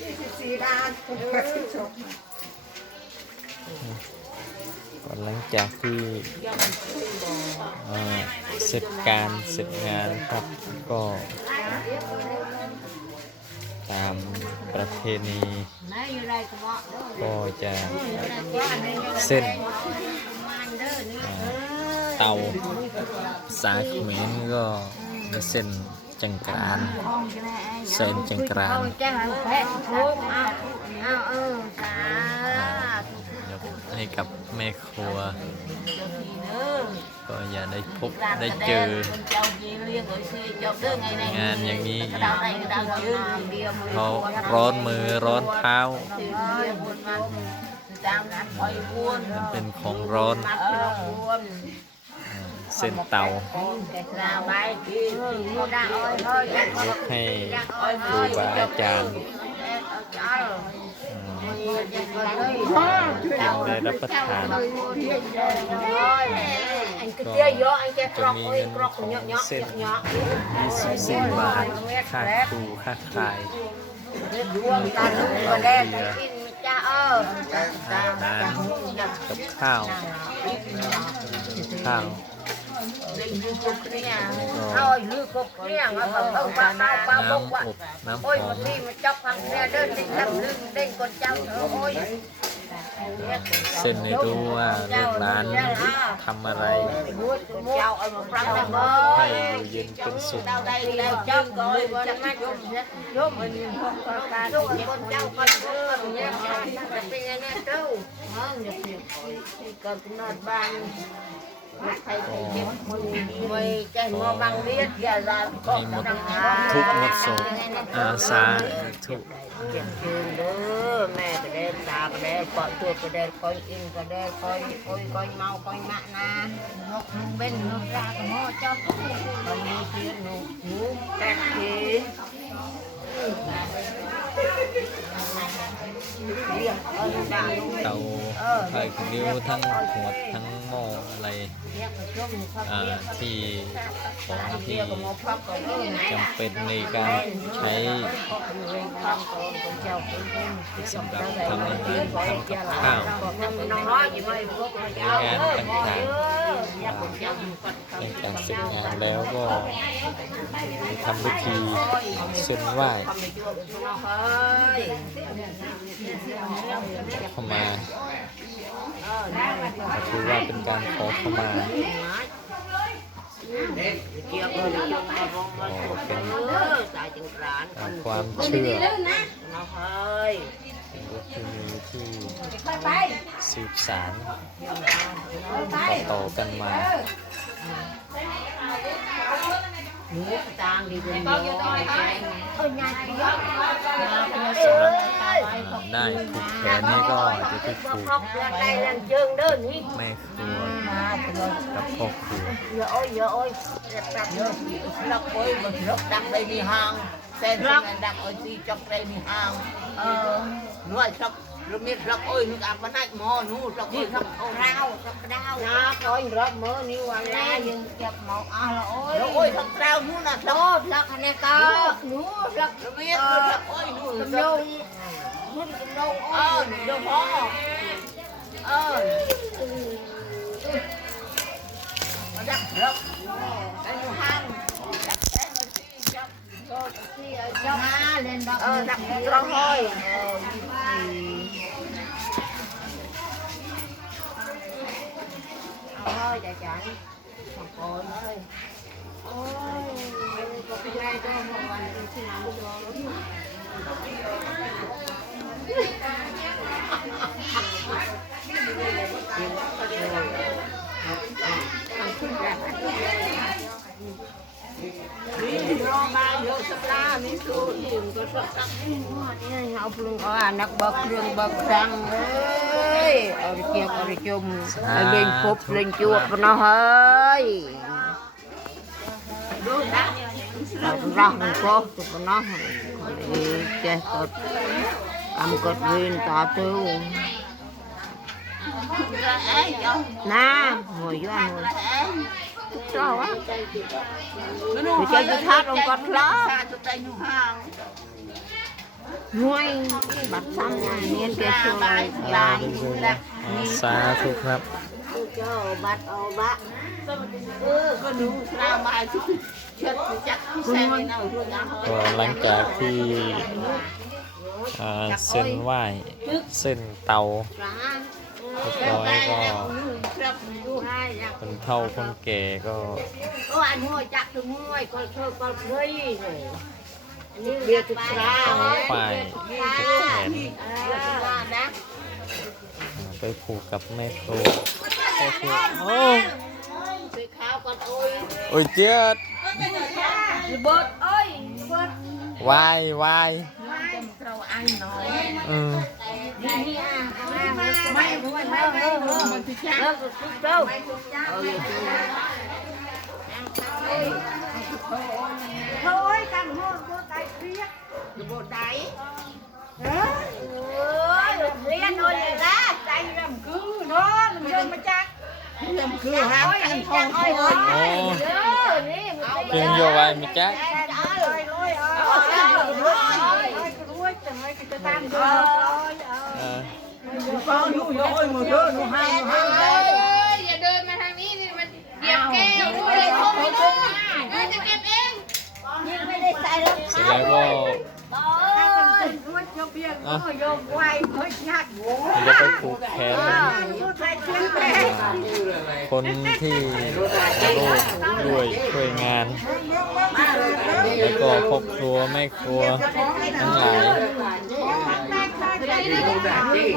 ยี่สิบสี่ล้านคนเออก็หลังจากที่เอ่อเสร็จการเสร็จงานครับก็ ตามประเพณีก็จะเส้นอ่าเตาสายเขมรก็มีเส้น จังกรานเส้นจังกรานให้แพะทุกเอาเอาเออสาธุยกให้กับแม่ครัว ก็อย่าได้พบได้เจอ งานอย่างนี้เพราร้อนมือร้อนเท้ามันเป็นของร้อน เส้นเตา ยกให้ครูบาอาจารย์กินได้รับประทาน จะมีเงินของเส้นยี่สิบสี่บาท ค่าครูค่าคายอาหารกับข้าว ข้าว เอาลือกบเนี่ยเอาเขาเอาปลาเมาปลาบกว่าน้ำอบโอ้ยน้วันี้มันจับพังเนี่ยเด้งจับดึงเด้งกนเจ้าโอ้ยเส้นในตู้ว่าลูกหลานทำอะไรเาเอามรบได้ให้เย็นเป็นสุขแล้วเจ้าก็จะมายุ่มเนี่ยยุ่มมันยุ่มคนเจ้าคนเดิมเนี่ยมันเป็นยังไงเจ้ามันก็นอนบ้าน ทุกข์หมดโศกอาสาทุกเจ็บคืนเด้อแม่ก็ได้ตาก็ได้กอดตัวก็ได้คอยอินก็ได้คอยคอยคอยเมาคอยมะนะนกนุ่งเป็นนกราก็โม่จ้าตอนนี้เชียหนูหนูแปดทีเรียกเออด่าลูกเตาไข่ขนิ้วทั้งหัวทั้ง หม้ออะไรอ่าที่ของที่จำเป็นในการใช้สำหรับทำอาหารทำกับข้าวงานต่างๆหลังจากเสร็จงานแล้วก็ทำพิธีเส้นไหว้เข้ามา ถือว่าเป็นการขอขมาเกี่ยวกับเรื่องกามาเป็นสายจังกรานอ่าความเชื่อน้องเฮ้ยเป็นวัฒนธรรมที่สืบสานต่อๆกันมาหนูตางดีเป็นน้อยเออยาเยอะ ได้ผูกแขนนี่ก็จะไปผูก học là đây là trường đơn ý แม่ครัวกับพ่อครัว giờ ôi giờ ôi đẹp đẹp nữa lọc ôi mà lọc đặt đây đi hàng มึงกำลังอ้อนเดี๋ยวพ่อเออมาดักเดี๋ยวได้อยู่ห้างมาเล่นดักเออดักร้องห้อยเอาห้อยใจใจของคนเลย នេះហៅភ្លើងអស់អាណឹកបើកគ្រឿងបើកខាំងអើយអរជាអរជុំហើយលេងពប់លេងជួបប៉ុណ្ណោះហើយដូចដាក់រស់មិនខុសទៅប៉ុណ្ណោះចេះទៅកម្មគាត់វិញតទៅណាមួយយោមួយ เนาะเจ้ากดกำกดวินต่อตู้นะหัวย้อนหัวชอบวะไปเจอยุทธาตรงกอดคล้อ nuôi bắt xong là nên cái số này là อ๋อสาธุครับ cho bắt ô bác เออก็หนูสลาบายที่เช็ดจักที่แซ่ไม่เอาเรื่องนั้นก็หลังจากที่อ่าเส้นไหว้เส้นเตา ráng เรียบร้อยก็ครับดูให้คนเฒ่าคนแก่ก็ có anh mua chắc tôi mua con thôi con thấy rồi anh biết thực ra ฝ่ายผูกแขนไปผูกกับแม่ครูก็คือโอ้สีขาวก่อนโอ้ยโอ้ยเจี๊ยด bớt ơi bớt วายวายเราอันน้อยอืม mai đâu đâu thôi cầm mua mua tay riết ดูโบได้ ơi riết thôi vậy ra tay làm cứ nó làm dương mà chắc เริ่มคือหา thôi กัน anh ทอง chắc ท ơi อง ơi โอ้ Nhớ, nè, một tí กิน nữa. โยบายมิจัก Ôi, ôi, ôi, ôi, ôi, ôi, ôi, cái ฟังอยู่โอ้ยมือเด้อหนูห้ามหนูห้ามเลยอย่าเดินมาทางนี้นี่มันเหยียบแก้วด้วยงไม่ได้จะเก็บเอง nhưng mới đi xài lắm. เสร็จแล้วก็ Ôi, đuôi cho biển, À. ôi, vô quay, mới nhạt gỗ. จะไปผูกแขนคนที่ร่วมด้วยช่วยงาน แล้วก็ครอบครัวแม่ครัวทั้งหลาย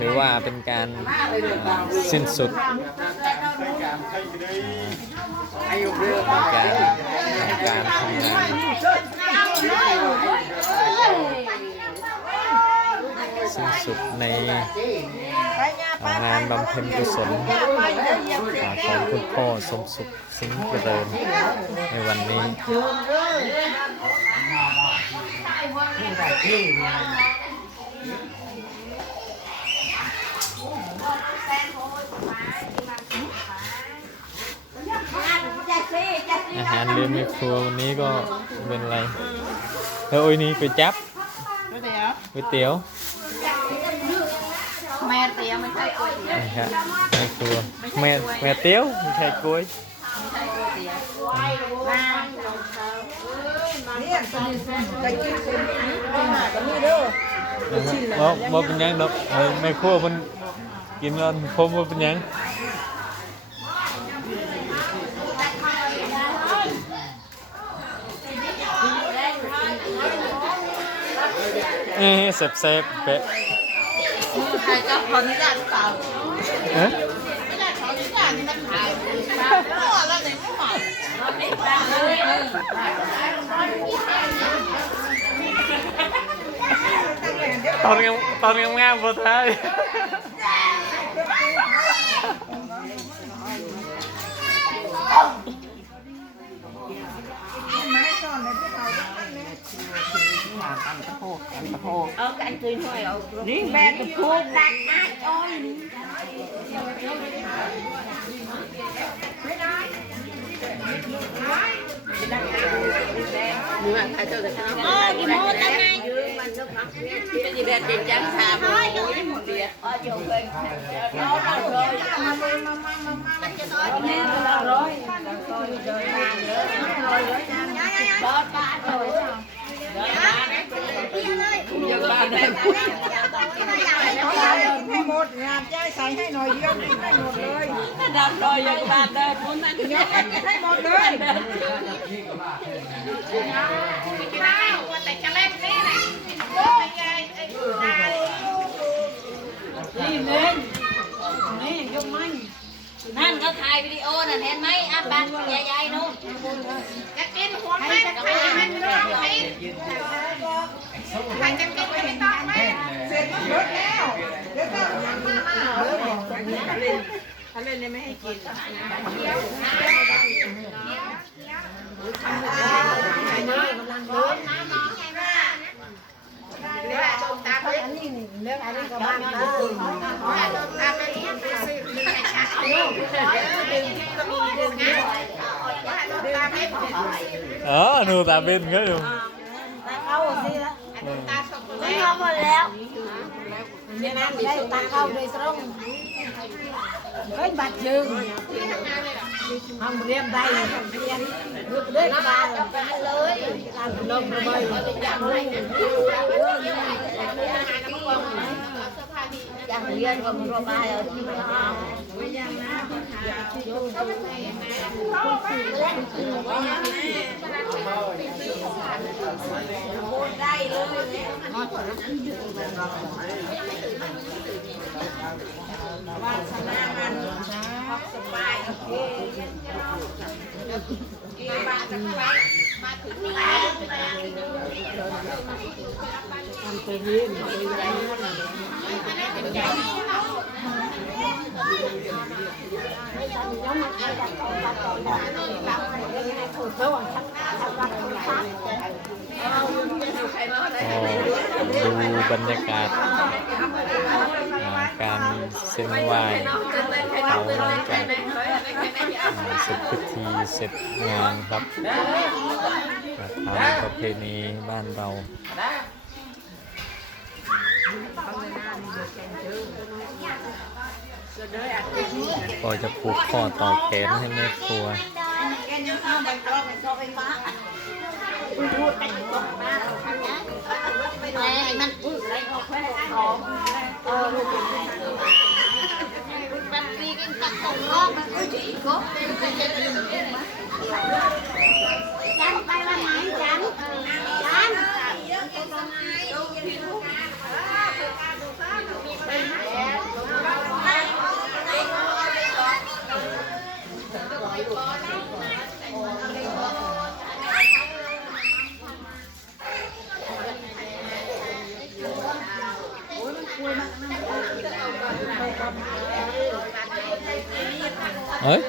ถือว่าเป็นการสิ้นสุดการการทำงานสิ้นสุดในงานบำเพ็ญกุศลของคุณพ่อสมสุขสิงห์เจริญในวันนี้ อาหารเรือในครัววันนี้ก็เป็นอะไรเฮ้ยนี่ก๋วยจั๊บก๋วยเตี๋ยวแม่เตี้ยไม่ใช่กล้วยนะครับในครัวแม่แม่เตี๋ยวไม่ใช่กล้วยนะครับบ่บ่เป็นหยังดอกเออแม่ครัวมัน กินแล้วผมบ่าเป็นหยังเอ้แซ่บๆเป๊ะใครจะขออนุญาตเปล่าเอ๊ะไม่ได้ขออนุญาตนี่มันขายเออแล้วไหนไม่หมดตอนงามตอนงามๆบ่ทาย Ờ, cái anh tuyên thôi, ờ, đi về cái thuốc đặt ai ôi. นี่ว่าใครเจอแต่ข้างนอก Ôi, cái mô tay này. เป็นยีแบบเด็กจังสามโอ้ยหมดเดียว Ờ, chỗ bên. Nó là rồi. Nghe tôi là rồi. Rồi, rồi, bàn nữa. Rồi, rồi, bàn. Bớt ba rồi. ให้หมดงานใจใส่ให้หน่อยเดียวนี่ให้หมดเลยดำรอยยังบานเดินพ้นนั่ นเดี๋ยวให้หมดเลยข้าวแต่จะเล่นนี่แหละโอ้ยยายไอ้นายนี่เล่นนี่ยกมันนั่นเขาถ่ายวิดีโอน่ะเห็นไหมอะบ้านใหญ่ๆนู่นจะกินหัวแม่ใครจะไม่ต้องกินใครจะกินไม่ต้องแม่เสร็จก็เบิดแล้วเดี๋ยวก็เขาเล่นเลยไม่ให้กินเดี๋ยวโดนตาไปเรื่องอะไรก็บ้านนะโดนตาไปซื้อในชักดึงดึงที่ก็มีดึงนะ โดนตาไปอ๋อหนูตาเป็นก็อยู่ ตากเลยเอาหมดแล้วเนี่ยนะได้ตักเข้าโดยตรงเฮ้ยบัตรยืมทำเรียบได้เรียนรูปเด้กบาลเลยการลงระเบิดอย่างเรียนก็มันระบายเอาที่มันเอาก็ ดูบรรยากาศ การเส้นไหว้เขาหลังจากเสร็จพิธีเสร็จงานครับตามประเพณีบ้านเราก็จะผูกคอต่อแขนให้แม่ครัวแม่มัน อึอะไรเขาแค่ของเออลูกมันมีกันกับตรงรอบมันก็จีก็จันไปวันไหนจันจัน เอ้ย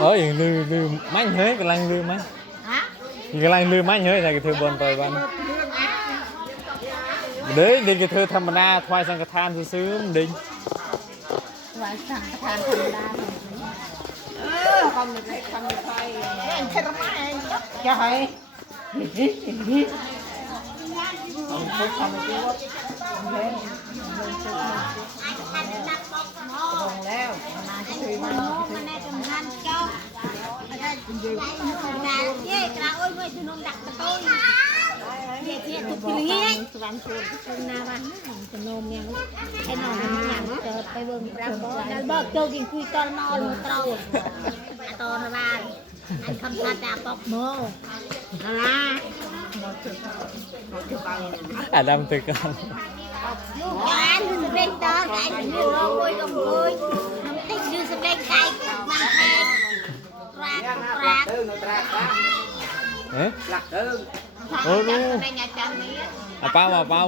เอ้ยลืมลืมไม่เฮ้ยกำลังลืมไหมฮะกำลังลืมไม่เฮ้ยแต่กระเทือบนไปวันเด้ยเด็กกระเทือธรรมดาทวายสังานซื้อๆมันดิ่งไว้สั่งทานธรรมดาเออคำไม่คำไม่ใช่เล่นแค่ทำไมจะให้เอาพวกคำไม่รู้ว่าเล่นลงแล้วมาที่เคยมาที่เคยแม่กำนันเจ้านาเย่กระโอ้ยไม่ถึงนมดักตะโต้ยเย่เย่ตุกปีนี้สวรรค์ชวนคุณนาวันของขนมยังไอ้นอนมันยังเจอไปเบิ่งปรากฏดัลเបានសម្លេងតតែយូរមួយកំពុយខ្ញុំតិចយូរសម្លេងតែបានខែត្រាក់ត្រាក់ទៅនៅត្រាក់បាទហេត្រាក់ទៅអូនោះអាប៉ៅអាប៉ៅ